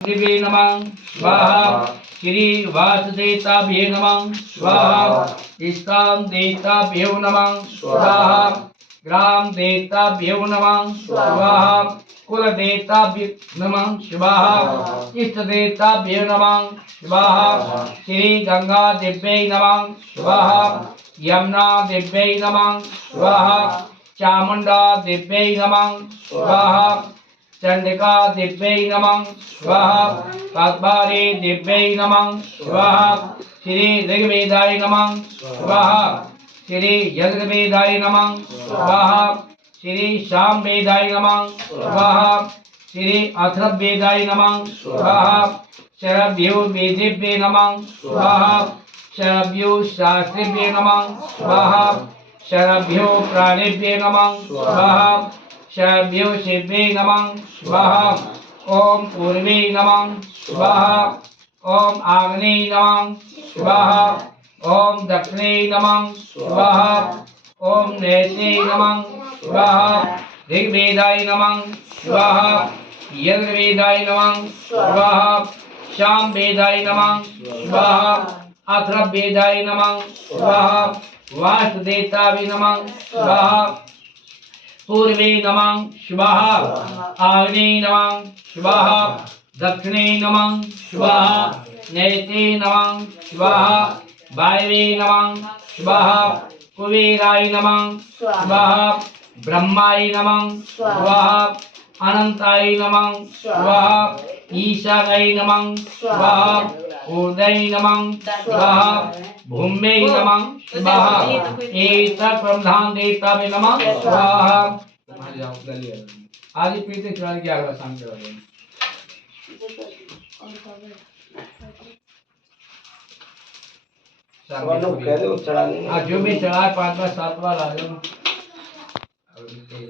देवे नमः स्वाहा। श्री वासुदेवताभ्ये नमः स्वाहा। इष्टां देवताभ्यो नमः स्वाहा। ग्राम देवताभ्यो नमः स्वाहा। कुल देवताभ्यो नमः स्वाहा। इष्ट देवताभ्यो नमः स्वाहा। श्री गंगा देव्यै नमः स्वाहा। यमुना देव्यै नमः स्वाहा। चामुंडा देव्यै नमः स्वाहा। चंडिका देव्यै नमः स्वाहा। पद्मारी देव्यै नमः स्वाहा। श्री ऋग्वेदाय नमः स्वाहा। श्री यजुर्वेदाय नमः स्वाहा। श्री सामवेदाय नमः स्वाहा। श्री अथर्ववेदाय नमः स्वाहा। शरभ्यो वेदेभ्यो नमः स्वाहा। शरभ्यो शास्त्रेभ्यो नमः स्वाहा। शरभ्यो प्राणेभ्यो नमः स्वाहा। शरभ्यो शिवे नमः स्वाहा। ओम पूर्वे नमः स्वाहा। ओम आग्नेय नमः स्वाहा। ओम दक्षिणे नमः स्वाहा। ओम नैते नमः स्वाहा। ऋग्वेदाय नमः स्वाहा। यजुर्वेदाय नमः स्वाहा। सामवेदाय नमः स्वाहा। अथर्ववेदाय नमः स्वाहा। वासुदेवताय नमः स्वाहा। पूर्वे नमः स्वाहा। आग्नेय नमः स्वाहा। दक्षिणे नमः स्वाहा। नैते नमः स्वाहा। वायवे नमः स्वाहा। कुबेराय नमः स्वाहा। ब्रह्माय नमः स्वाहा। अनंताय नमः स्वाहा। ईशानाय नमः स्वाहा। ऊर्ध्वै नमः स्वाहा। भूम्यै नमः स्वाहा। एतत् प्रधान देवताभ्यो नमः स्वाहा। आदि पीते चढ़ा 11 शाम के बजे जो भी चढ़ा 5 बार 7 बार आ जाओ।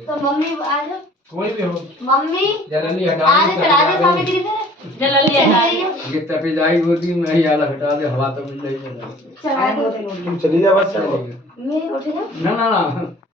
तो मम्मी आज कोई भी हो मम्मी जल्दी हटा आज चढ़ा दे सामने गिरी थे जल्दी हटा दे ये तपे जाएगी होती मैं ही आला हटा दे हवा तो मिल रही है चढ़ा दो तुम चली जा बस चलो मैं उठ जा ना ना ना